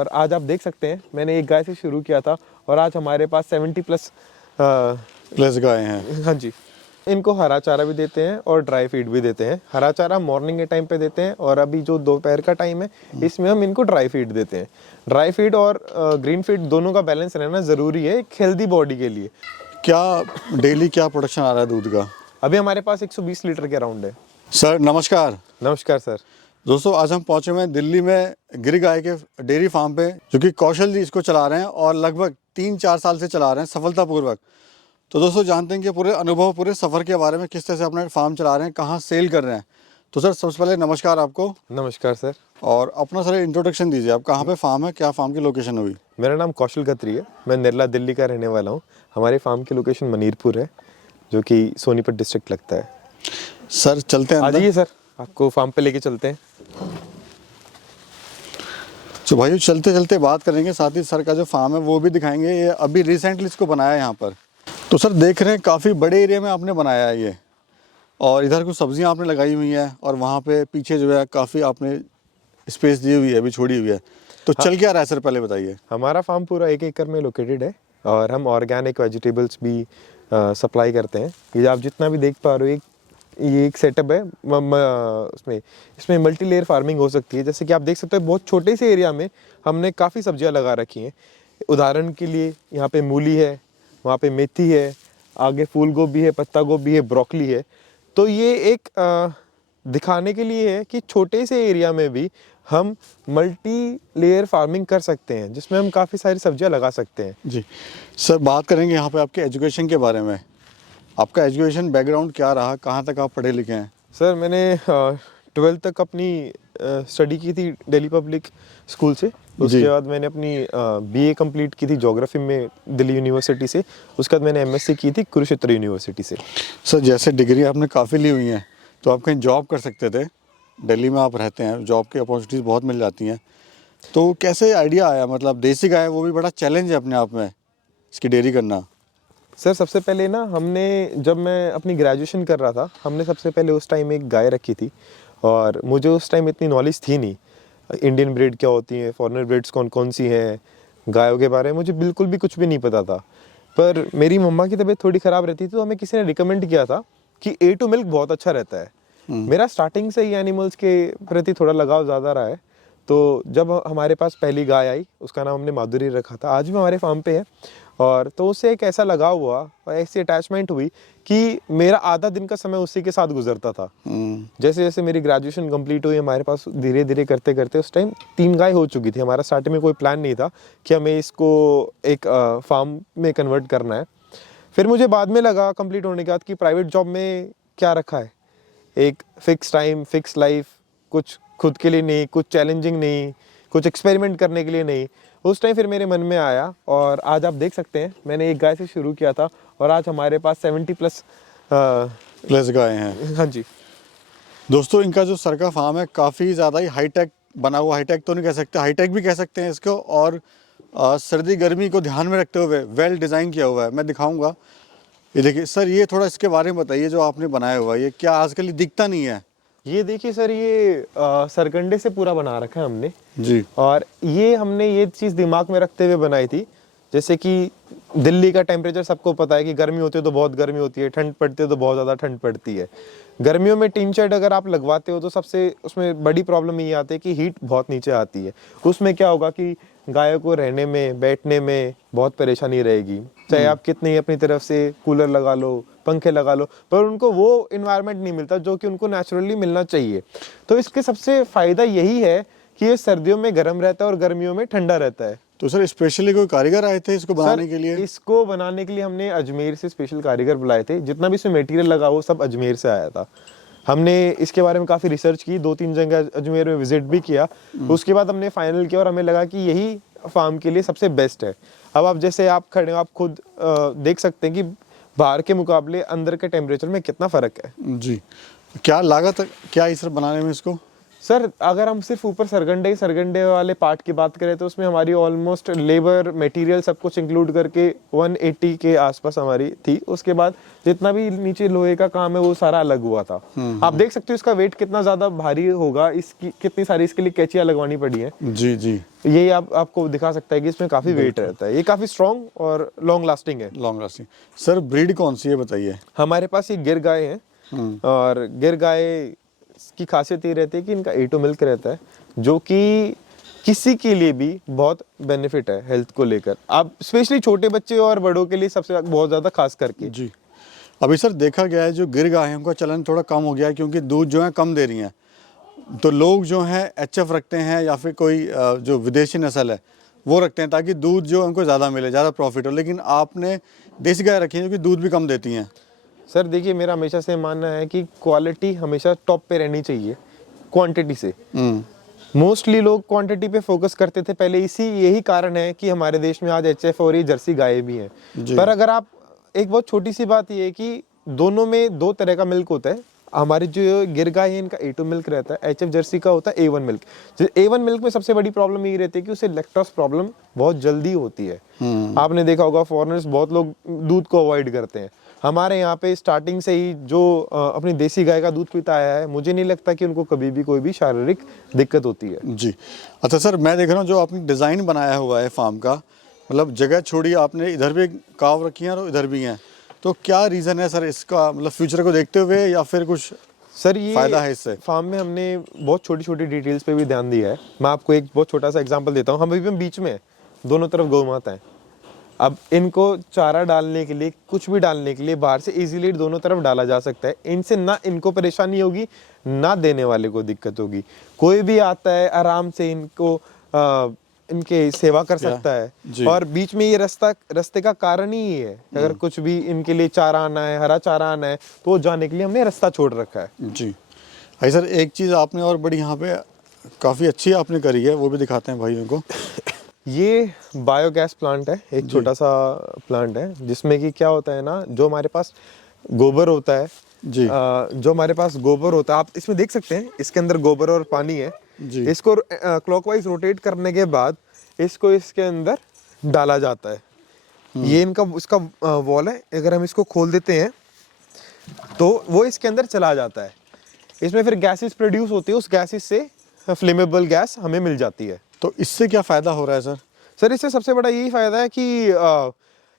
और आज आप देख सकते हैं मैंने एक गाय से शुरू किया था और आज हमारे पास 70 प्लस गाय हैं। हाँ जी। इनको हरा चारा भी देते हैं और ड्राई फीड भी देते हैं। हरा चारा मॉर्निंग के टाइम पे देते हैं और अभी जो दोपहर का टाइम है इसमें हम इनको ड्राई फीड देते हैं। ड्राई फीड और ग्रीन फीड दोनों का बैलेंस रहना ज़रूरी है एक हेल्दी बॉडी के लिए। क्या डेली क्या प्रोडक्शन आ रहा है दूध का? अभी हमारे पास 120 लीटर के अराउंड है। सर नमस्कार। नमस्कार सर। दोस्तों आज हम पहुंचे हुए हैं दिल्ली में गिर गाय के डेयरी फार्म पे, जो कि कौशल जी इसको चला रहे हैं और लगभग 3-4 साल से चला रहे हैं सफलतापूर्वक। तो दोस्तों जानते हैं कि पूरे अनुभव, पूरे सफ़र के बारे में, किस तरह से अपना फार्म चला रहे हैं, कहाँ सेल कर रहे हैं। तो सर सबसे पहले नमस्कार आपको। नमस्कार सर। और अपना सर इंट्रोडक्शन दीजिए, आप कहाँ पे फार्म है, क्या फार्म की लोकेशन हुई? मेरा नाम कौशल खत्री है, मैं निर्ला दिल्ली का रहने वाला हूँ। हमारे फार्म की लोकेशन मनीरपुर है जो कि सोनीपत डिस्ट्रिक्ट लगता है। सर चलते हैं, आ जाइए सर, आपको फार्म पे लेके चलते हैं। तो भाई चलते चलते बात करेंगे, साथ ही सर का जो फार्म है वो भी दिखाएंगे। ये अभी रिसेंटली इसको बनाया है यहाँ पर। तो सर देख रहे हैं काफ़ी बड़े एरिया में आपने बनाया है ये, और इधर कुछ सब्जियाँ आपने लगाई हुई हैं और वहाँ पे पीछे जो है काफ़ी आपने स्पेस दी हुई है, अभी छोड़ी हुई है। तो चल क्या रहा है सर, पहले बताइए। हमारा फार्म पूरा 1 एकड़ में लोकेटेड है और हम ऑर्गेनिक वेजिटेबल्स भी सप्लाई करते हैं। ये आप जितना भी देख पा रहे हो ये एक सेटअप है। इसमें मल्टी लेयर फार्मिंग हो सकती है। जैसे कि आप देख सकते हो बहुत छोटे से एरिया में हमने काफ़ी सब्जियां लगा रखी हैं। उदाहरण के लिए यहाँ पे मूली है, वहाँ पे मेथी है, आगे फूल गोभी है, पत्ता गोभी है, ब्रोकली है। तो ये एक दिखाने के लिए है कि छोटे से एरिया में भी हम मल्टी लेयर फार्मिंग कर सकते हैं, जिसमें हम काफ़ी सारी सब्जियां लगा सकते हैं। जी सर, बात करेंगे यहाँ पे आपके एजुकेशन के बारे में। आपका एजुकेशन बैकग्राउंड क्या रहा, कहाँ तक आप पढ़े लिखे हैं? सर मैंने 12th तक अपनी स्टडी की थी दिल्ली पब्लिक स्कूल से। उसके बाद मैंने अपनी बीए कंप्लीट की थी ज्योग्राफी में दिल्ली यूनिवर्सिटी से। उसके बाद मैंने एमएससी की थी कुरुक्षेत्र यूनिवर्सिटी से। सर जैसे डिग्री आपने काफ़ी ली हुई हैं, तो आप कहीं जॉब कर सकते थे। दिल्ली में आप रहते हैं, जॉब की अपॉर्चुनिटीज़ बहुत मिल जाती हैं। तो कैसे आइडिया आया? मतलब देसी गाय वो भी बड़ा चैलेंज है अपने आप में, इसकी डेयरी करना। सर सबसे पहले ना जब मैं अपनी ग्रेजुएशन कर रहा था, हमने सबसे पहले उस टाइम एक गाय रखी थी और मुझे उस टाइम इतनी नॉलेज थी नहीं। इंडियन ब्रीड क्या होती हैं, फॉरेनर ब्रीड्स कौन कौन सी हैं, गायों के बारे में मुझे बिल्कुल भी कुछ भी नहीं पता था। पर मेरी मम्मा की तबीयत थोड़ी ख़राब रहती थी तो हमें किसी ने रिकमेंड किया था कि A2 मिल्क बहुत अच्छा रहता है। मेरा स्टार्टिंग से ही एनिमल्स के प्रति थोड़ा लगाव ज़्यादा रहा है। तो जब हमारे पास पहली गाय आई, उसका नाम हमने माधुरी रखा था, आज भी हमारे फार्म पे है। और तो उससे एक ऐसा लगाव हुआ और ऐसी अटैचमेंट हुई कि मेरा आधा दिन का समय उसी के साथ गुजरता था। जैसे जैसे मेरी ग्रेजुएशन कंप्लीट हुई, हमारे पास धीरे धीरे करते करते उस टाइम 3 गाय हो चुकी थी। हमारा स्टार्टिंग में कोई प्लान नहीं था कि हमें इसको एक फार्म में कन्वर्ट करना है। फिर मुझे बाद में लगा कंप्लीट होने के बाद कि प्राइवेट जॉब में क्या रखा है, एक फिक्स टाइम, फिक्स लाइफ, कुछ खुद के लिए नहीं, कुछ चैलेंजिंग नहीं, कुछ एक्सपेरिमेंट करने के लिए नहीं। उस टाइम फिर मेरे मन में आया और आज आप देख सकते हैं मैंने एक गाय से शुरू किया था और आज हमारे पास 70 प्लस गाय हैं। हाँ जी। दोस्तों इनका जो सर का फार्म है काफ़ी ज़्यादा ही हाईटेक बना हुआ। हाईटेक तो नहीं कह सकते, हाईटेक भी कह सकते हैं इसको। और सर्दी गर्मी को ध्यान में रखते हुए वेल डिज़ाइन किया हुआ है। मैं दिखाऊंगा, ये देखिए सर। ये थोड़ा इसके बारे में बताइए, जो आपने बनाया हुआ है ये क्या आजकल ये दिखता नहीं है? ये देखिए सर, ये सरकंडे से पूरा बना रखा है हमने जी। और ये हमने ये चीज़ दिमाग में रखते हुए बनाई थी। जैसे कि दिल्ली का टेम्परेचर सबको पता है कि गर्मी होती है तो बहुत गर्मी होती है, ठंड पड़ती है तो बहुत ज़्यादा ठंड पड़ती है। गर्मियों में टीन शेड अगर आप लगवाते हो तो सबसे उसमें बड़ी प्रॉब्लम ये आती है कि हीट बहुत नीचे आती है। उसमें क्या होगा कि गायों को रहने में, बैठने में बहुत परेशानी रहेगी। चाहे आप कितनी अपनी तरफ से कूलर लगा लो, पंखे लगा लो, पर उनको वो इन्वायरमेंट नहीं मिलता जो कि उनको नेचुरली मिलना चाहिए। तो इसके सबसे फ़ायदा यही है कि ये सर्दियों में गर्म रहता है और गर्मियों में ठंडा रहता है। तो सर स्पेशली कोई कारीगर आए थे इसको बनाने के लिए? इसको बनाने के लिए हमने अजमेर से स्पेशल कारीगर बुलाए थे। जितना भी इसमें मटेरियल लगा वो सब अजमेर से आया था। हमने इसके बारे में काफ़ी रिसर्च की, 2-3 जगह अजमेर में विजिट भी किया। उसके बाद हमने फाइनल किया और हमें लगा कि यही फार्म के लिए सबसे बेस्ट है। अब आप जैसे आप खड़े हो, आप खुद देख सकते हैं कि बाहर के मुकाबले अंदर के टेम्परेचर में कितना फ़र्क है। जी। क्या लागत क्या है सर बनाने में इसको? सर अगर हम सिर्फ ऊपर सरगंडे वाले पार्ट की बात करें तो उसमें हमारी ऑलमोस्ट लेबर मटेरियल सब कुछ इंक्लूड करके 180 के आसपास हमारी थी। उसके बाद जितना भी नीचे लोहे का काम है वो सारा अलग हुआ था। आप देख सकते हो इसका वेट कितना ज्यादा भारी होगा, इसकी कितनी सारी इसके लिए कैचियां लगवानी पड़ी है। जी जी, ये आपको दिखा सकता है कि इसमें काफी वेट रहता है। ये काफी स्ट्रॉन्ग और लॉन्ग लास्टिंग है। Long lasting. सर ब्रीड कौन सी है बताइए? हमारे पास ये गिर गाय है और गिर गाय की खासियत ये रहती है कि इनका A2 मिल्क रहता है, जो कि किसी के लिए भी बहुत बेनिफिट है हेल्थ को लेकर। आप स्पेशली छोटे बच्चे और बड़ों के लिए सबसे बहुत ज़्यादा खास करके। जी, अभी सर देखा गया है जो गिर गायों का चलन थोड़ा कम हो गया है क्योंकि दूध जो है कम दे रही हैं, तो लोग जो हैं HF रखते हैं या फिर कोई जो विदेशी नस्ल है वो रखते हैं ताकि दूध जो उनको ज़्यादा मिले, ज़्यादा प्रॉफिट हो। लेकिन आपने देसी गाय रखी है जो कि दूध भी कम देती हैं। सर देखिए, मेरा हमेशा से मानना है कि क्वालिटी हमेशा टॉप पे रहनी चाहिए क्वांटिटी से। मोस्टली लोग क्वांटिटी पे फोकस करते थे पहले, यही कारण है कि हमारे देश में आज HF और ये जर्सी गायें भी हैं। पर अगर आप एक बहुत छोटी सी बात ये है कि दोनों में दो तरह का मिल्क होता है। हमारी जो गिर गाय है इनका A2 मिल्क रहता है, HF जर्सी का होता है A1 मिल्क। A1 मिल्क में सबसे बड़ी प्रॉब्लम ये रहती है कि उसे लैक्टोज प्रॉब्लम बहुत जल्दी होती है। आपने देखा होगा फॉरेनर्स बहुत लोग दूध को अवॉइड करते हैं। हमारे यहाँ पे स्टार्टिंग से ही जो अपनी देसी गाय का दूध पीता आया है, मुझे नहीं लगता कि उनको कभी भी कोई भी शारीरिक दिक्कत होती है। जी, अच्छा सर, मैं देख रहा हूँ जो आपने डिज़ाइन बनाया हुआ है फार्म का, मतलब जगह छोड़ी आपने, इधर भी काव रखी हैं और इधर भी हैं, तो क्या रीज़न है सर इसका? मतलब फ्यूचर को देखते हुए या फिर कुछ सर ये फायदा है इससे? फार्म में हमने बहुत छोटी छोटी डिटेल्स पे भी ध्यान दिया है। मैं आपको एक बहुत छोटा सा एग्जांपल देता हूँ। हम अभी भी बीच में हैं, दोनों तरफ गौ माता है। अब इनको चारा डालने के लिए, कुछ भी डालने के लिए बाहर से इजीली दोनों तरफ डाला जा सकता है। इनसे ना इनको परेशानी होगी ना देने वाले को दिक्कत होगी। कोई भी आता है आराम से इनको इनके सेवा कर सकता है। और बीच में ये रास्ते का कारण ही ये है, अगर कुछ भी इनके लिए चारा आना है, हरा चारा आना है, तो जाने के लिए हमने रास्ता छोड़ रखा है। जी, भाई सर एक चीज़ आपने और बड़ी यहाँ पे काफ़ी अच्छी आपने करी है, वो भी दिखाते हैं भाइयों को। ये बायोगैस प्लांट है, एक छोटा सा प्लांट है जिसमें कि क्या होता है ना, जो हमारे पास गोबर होता है जी, जो हमारे पास गोबर होता है, आप इसमें देख सकते हैं इसके अंदर गोबर और पानी है जी। इसको क्लॉकवाइज रोटेट करने के बाद इसको इसके अंदर डाला जाता है। ये इनका उसका वॉल है, अगर हम इसको खोल देते हैं तो वो इसके अंदर चला जाता है। इसमें फिर गैसेस प्रोड्यूस होती है, उस गैसेस से फ्लेमेबल गैस हमें मिल जाती है। तो इससे क्या फ़ायदा हो रहा है सर? सर इससे सबसे बड़ा यही फ़ायदा है कि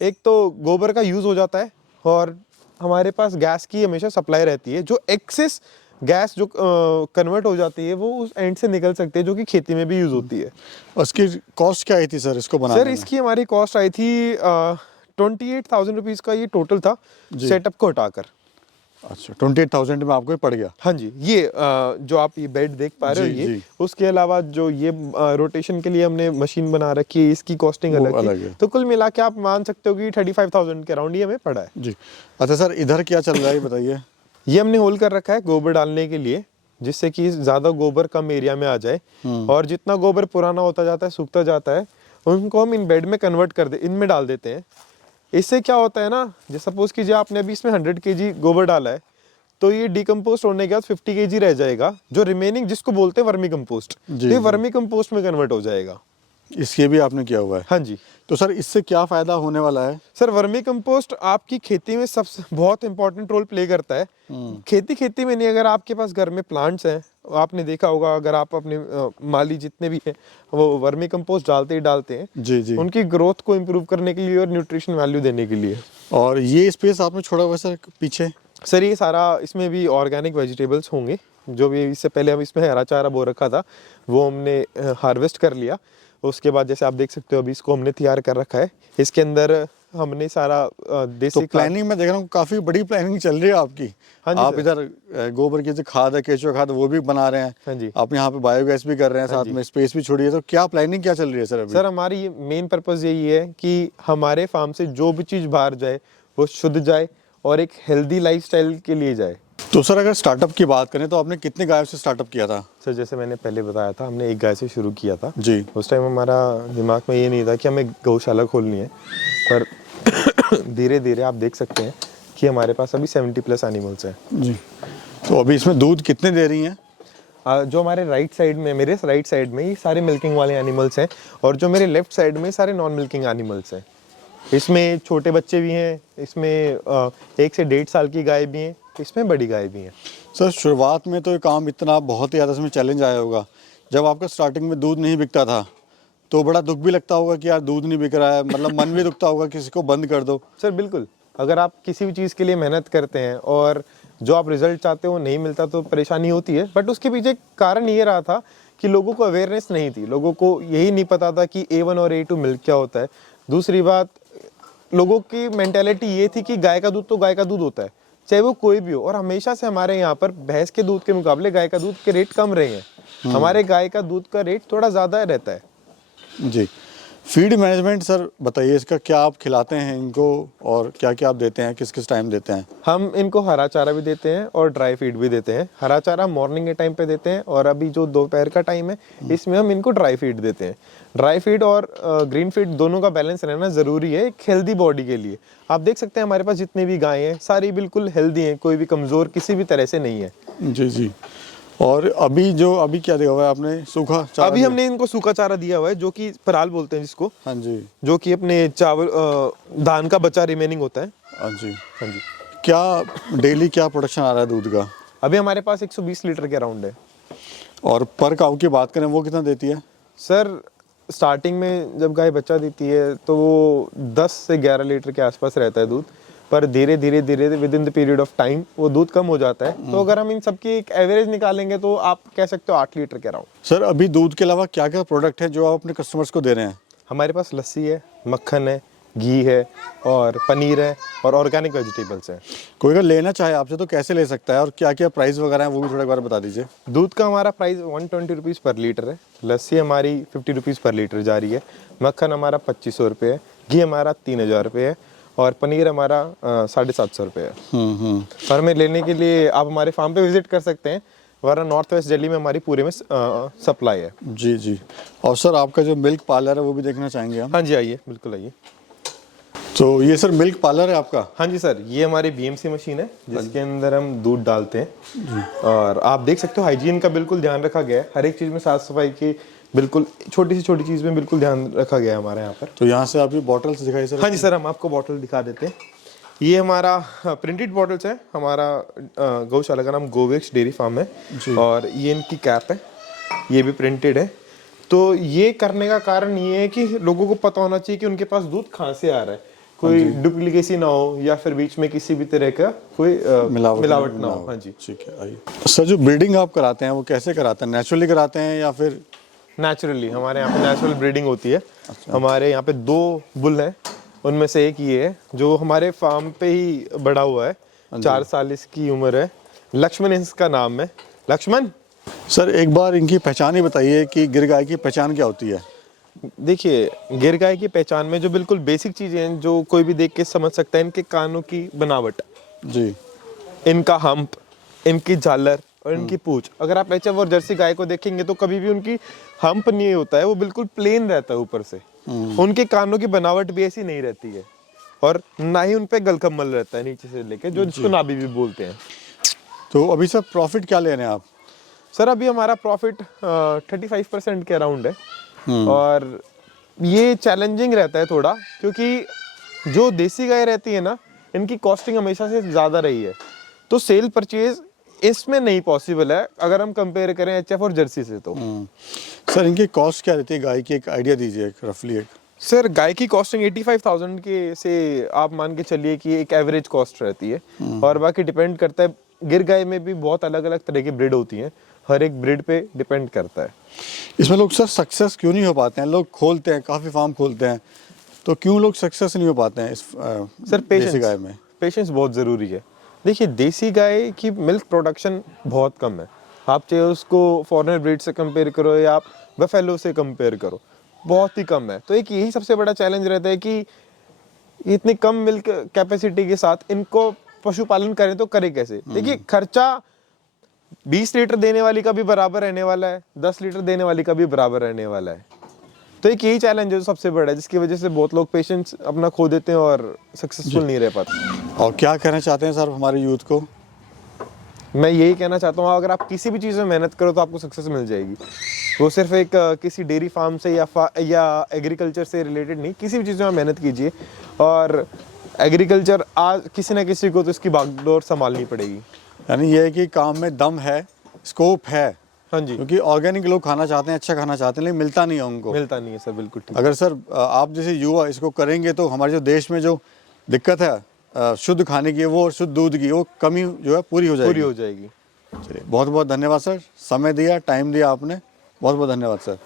एक तो गोबर का यूज़ हो जाता है और हमारे पास गैस की हमेशा सप्लाई रहती है। जो एक्सेस गैस जो कन्वर्ट हो जाती है वो उस एंड से निकल सकती है, जो कि खेती में भी यूज़ होती है। उसकी कॉस्ट क्या आई थी सर इसको बनाने सर में? इसकी हमारी कॉस्ट आई थी 28,000 रुपीज़ का ये टोटल था सेटअप को हटाकर। अच्छा, 28,000 में आपको ये पड़ गया? हाँ जी, ये जो आप ये बेड देख पा रहे हो ये, उसके अलावा जो ये रोटेशन के लिए हमने मशीन बना रखी है, इसकी कॉस्टिंग अलग है। तो कुल मिला के आप मान सकते हो कि 35,000 के अराउंड ये हमें पड़ा है। जी, अच्छा सर इधर क्या चल रहा है बताइए? ये हमने होल कर रखा है गोबर डालने के लिए, जिससे कि ज़्यादा गोबर कम एरिया में आ जाए और जितना गोबर पुराना होता जाता है, सूखता जाता है, उनको हम इन बेड में कन्वर्ट इनमें डाल देते हैं। इससे क्या होता है ना, जैसे सपोज कीजिए आपने अभी इसमें 100 kg गोबर डाला है, तो ये डिकम्पोस्ट होने के बाद 50 kg रह जाएगा, जो रिमेनिंग जिसको बोलते हैं वर्मी कंपोस्ट, तो ये वर्मी कंपोस्ट में कन्वर्ट हो जाएगा। इसके भी आपने किया हुआ है? हाँ जी। तो सर इससे क्या फ़ायदा होने वाला है? सर वर्मी कंपोस्ट आपकी खेती में सबसे बहुत इंपॉर्टेंट रोल प्ले करता है। खेती में नहीं, अगर आपके पास घर में प्लांट्स हैं, आपने देखा होगा अगर आप अपने माली जितने भी हैं वो वर्मी कंपोस्ट डालते ही डालते हैं जी, उनकी ग्रोथ को इम्प्रूव करने के लिए और न्यूट्रिशन वैल्यू देने के लिए। और ये स्पेस आपने छोड़ा हुआ सर पीछे? सर ये सारा, इसमें भी ऑर्गेनिक वेजिटेबल्स होंगे, जो भी इससे पहले हम इसमें हरा चारा बो रखा था वो हमने हार्वेस्ट कर लिया। उसके बाद जैसे आप देख सकते हो अभी इसको हमने तैयार कर रखा है। इसके अंदर हमने सारा देसी तो प्लानिंग में देख रहा हूँ काफ़ी बड़ी प्लानिंग चल रही है आपकी। हाँ जी, आप इधर गोबर की जो खाद है, केचुआ खाद, वो भी बना रहे हैं। हाँ जी। आप यहाँ पे बायोगैस भी कर रहे हैं, साथ में स्पेस भी छोड़ी है, तो क्या प्लानिंग क्या चल रही है सर अभी? सर हमारी मेन पर्पस यही है कि हमारे फार्म से जो भी चीज़ बाहर जाए वो शुद्ध जाए और एक हेल्दी लाइफस्टाइल के लिए जाए। तो सर अगर स्टार्टअप की बात करें तो आपने कितने गायों से स्टार्टअप किया था? सर जैसे मैंने पहले बताया था, हमने एक गाय से शुरू किया था जी। उस टाइम हमारा दिमाग में ये नहीं था कि हमें गौशाला खोलनी है, पर धीरे धीरे आप देख सकते हैं कि हमारे पास अभी 70+ एनिमल्स हैं। जी, तो अभी इसमें दूध कितने दे रही हैं? जो हमारे राइट साइड में, मेरे राइट साइड में ये सारे मिल्किंग वाले एनिमल्स हैं, और जो मेरे लेफ्ट साइड में सारे नॉन मिल्किंग एनिमल्स हैं। इसमें छोटे बच्चे भी हैं, इसमें 1 से 1.5 साल की गाय भी हैं, इसमें बड़ी गाय भी हैं। सर शुरुआत में तो ये काम इतना बहुत ही ज़्यादा इसमें चैलेंज आया होगा। जब आपका स्टार्टिंग में दूध नहीं बिकता था तो बड़ा दुख भी लगता होगा कि यार दूध नहीं बिक रहा है, मतलब मन भी दुखता होगा किसी को बंद कर दो। सर बिल्कुल, अगर आप किसी भी चीज़ के लिए मेहनत करते हैं और जो आप रिजल्ट चाहते हो नहीं मिलता तो परेशानी होती है, बट उसके पीछे कारण ये रहा था कि लोगों को अवेयरनेस नहीं थी, लोगों को यही नहीं पता था कि A1 और A2 मिल्क क्या होता है। दूसरी बात, लोगों की मेंटेलिटी ये थी कि गाय का दूध तो गाय का दूध होता है, चाहे वो कोई भी हो। और हमेशा से हमारे यहाँ पर भैंस के दूध के मुकाबले गाय का दूध के रेट कम रहे हैं। हमारे गाय का दूध का रेट थोड़ा ज़्यादा रहता है। जी, फीड मैनेजमेंट सर बताइए, इसका क्या आप खिलाते हैं इनको और क्या क्या आप देते हैं, किस किस टाइम देते हैं? हम इनको हरा चारा भी देते हैं और ड्राई फीड भी देते हैं। हरा चारा मॉर्निंग के टाइम पे देते हैं, और अभी जो दोपहर का टाइम है इसमें हम इनको ड्राई फीड देते हैं। ड्राई फीड और ग्रीन फीड दोनों का बैलेंस रहना ज़रूरी है एक हेल्दी बॉडी के लिए। आप देख सकते हैं हमारे पास जितने भी गायें हैं सारी बिल्कुल हेल्दी हैं, कोई भी कमज़ोर किसी भी तरह से नहीं है। जी जी। और अभी क्या दिया हुआ है आपने? सूखा चारा? अभी हमने इनको सूखा चारा दिया हुआ है, जो कि पराल बोलते हैं जिसको, हाँ जी, जो कि अपने चावल धान का बचा रिमेनिंग होता है। हाँ जी। हाँ जी। क्या डेली क्या प्रोडक्शन आ रहा है दूध का? अभी हमारे पास 120 लीटर के अराउंड है। और पर काऊ की बात करें वो कितना देती है? सर स्टार्टिंग में जब गाय बच्चा देती है तो वो 10 से 11 लीटर के आसपास रहता है दूध, पर धीरे धीरे with in the period of time वो दूध कम हो जाता है। तो अगर हम इन सबकी एक एवरेज निकालेंगे तो आप कह सकते हो 8 लीटर के अराउंड। सर अभी दूध के अलावा क्या क्या प्रोडक्ट है जो आप अपने कस्टमर्स को दे रहे हैं? हमारे पास लस्सी है, मक्खन है, घी है और पनीर है और ऑर्गेनिक वेजिटेबल्स हैं। कोई अगर लेना चाहे आपसे तो कैसे ले सकता है और क्या क्या प्राइस वगैरह है वो भी थोड़ा एक बार बता दीजिए। दूध का हमारा प्राइस 120 रुपीज़ पर लीटर है, लस्सी हमारी 50 रुपीज़ पर लीटर जा रही है, मक्खन हमारा 2500 रुपये है, घी हमारा 3000 रुपये है और पनीर हमारा 750 रुपये है। और हमें लेने के लिए आप हमारे फार्म पे विजिट कर सकते हैं, वरना नॉर्थ वेस्ट दिल्ली में हमारी पूरे में सप्लाई है। जी जी। और सर आपका जो मिल्क पार्लर है वो भी देखना चाहेंगे हम? हाँ जी, आइए, बिल्कुल आइए। तो ये सर मिल्क पार्लर है आपका? हाँ जी सर, ये हमारी BMC मशीन है जिसके अंदर हम दूध डालते हैं, और आप देख सकते हो हाइजीन का बिल्कुल ध्यान रखा गया है। हर एक चीज़ में साफ सफाई की बिल्कुल छोटी से छोटी चीज़ में बिल्कुल ध्यान रखा गया है हमारे यहाँ पर। तो यहाँ से आप ये बॉटल्स दिखाइए सर। हाँ जी सर, हम आपको बॉटल दिखा देते हैं। ये हमारा प्रिंटेड बॉटल्स है, हमारा गौशाला का नाम गोवेक्स डेयरी फार्म है, और ये इनकी कैप है, ये भी प्रिंटेड है। तो ये करने का कारण ये है कि लोगों को पता होना चाहिए कि उनके पास दूध कहाँ से आ रहा है, कोई डुप्लीकेसी ना हो या फिर बीच में किसी भी तरह का कोई मिलावट ना हो। हाँ जी, ठीक है, आइए। सर जो ब्रीडिंग आप कराते हैं वो कैसे कराते हैं? नेचुरली कराते हैं या फिर? नेचुरली, हमारे यहाँ पे नेचुरल ब्रीडिंग होती है। हमारे यहाँ पे 2 बुल हैं, उनमें से एक ये है जो हमारे फार्म पे ही बड़ा हुआ है, 4 साल इसकी उम्र है। लक्ष्मण इसका नाम है, लक्ष्मण। सर एक बार इनकी पहचान ही बताइए कि गिर गाय की पहचान क्या होती है? देखिए, गिर गाय की पहचान में जो बिल्कुल बेसिक चीज़ें हैं जो कोई भी देख के समझ सकता है, इनके कानों की बनावट जी, इनका हम्प, इनकी झालर और इनकी पूंछ। अगर आप एचएफ और जर्सी गाय को देखेंगे तो कभी भी उनकी हम्प नहीं होता है, वो बिल्कुल प्लेन रहता है ऊपर से। उनके कानों की बनावट भी ऐसी नहीं रहती है, और ना ही उनपे गलकम्बल रहता है नीचे से लेके, जो जिसको नाभि भी बोलते हैं। तो अभी सर प्रॉफिट क्या ले रहे हैं आप? सर अभी हमारा प्रॉफिट 35% के अराउंड है, और ये चैलेंजिंग रहता है थोड़ा, क्योंकि जो देसी गाय रहती है ना, इनकी कॉस्टिंग हमेशा से ज़्यादा रही है, तो सेल परचेज इसमें नहीं पॉसिबल है अगर हम कंपेयर करें एचएफ और जर्सी से। तो सर इनकी कॉस्ट क्या रहती है गाय की, एक आइडिया दीजिए एक रफली एक। सर गाय की कॉस्टिंग 85,000 के से आप मान के चलिए कि एक एवरेज कॉस्ट रहती है, और बाकी डिपेंड करता है। गिर गाय में भी बहुत अलग अलग तरह की ब्रीड होती हैं, हर एक ब्रीड पे डिपेंड करता है। इसमें लोग सर सक्सेस क्यों नहीं हो पाते हैं? लोग खोलते हैं, काफ़ी फार्म खोलते हैं, तो क्यों लोग सक्सेस नहीं हो पाते हैं इस सर देसी गाय में? पेशेंस बहुत ज़रूरी है। देखिए, देसी गाय की मिल्क प्रोडक्शन बहुत कम है, आप चाहे उसको फॉरेनर ब्रीड से कंपेयर करो या आप बफेलो से कंपेयर करो, बहुत ही कम है। तो एक यही सबसे बड़ा चैलेंज रहता है कि इतनी कम मिल्क कैपेसिटी के साथ इनको पशुपालन करें तो करें कैसे। देखिए, खर्चा 20 लीटर देने वाली का भी बराबर रहने वाला है, 10 लीटर देने वाली का भी बराबर रहने वाला है। तो एक यही चैलेंज है जो सबसे बड़ा है, जिसकी वजह से बहुत लोग पेशेंस अपना खो देते हैं और सक्सेसफुल नहीं रह पाते। और क्या कहना चाहते हैं सर हमारे यूथ को? मैं यही कहना चाहता हूँ, अगर आप किसी भी चीज़ में मेहनत करो तो आपको सक्सेस मिल जाएगी। वो सिर्फ एक किसी डेयरी फार्म से या एग्रीकल्चर से रिलेटेड नहीं, किसी भी चीज़ में आप मेहनत कीजिए। और एग्रीकल्चर आज किसी ना किसी को तो इसकी बागडोर संभालनी पड़ेगी। यानी ये है कि काम में दम है, स्कोप है। हाँ जी, क्योंकि ऑर्गेनिक लोग खाना चाहते हैं, अच्छा खाना चाहते हैं, लेकिन मिलता नहीं है उनको। मिलता नहीं है सर, बिल्कुल ठीक। अगर सर आप जैसे युवा इसको करेंगे तो हमारे जो देश में जो दिक्कत है शुद्ध खाने की, वो शुद्ध दूध की, वो कमी जो है पूरी हो जाएगी। पूरी हो जाएगी। चलिए, बहुत बहुत धन्यवाद सर, समय दिया, टाइम दिया आपने, बहुत बहुत धन्यवाद सर।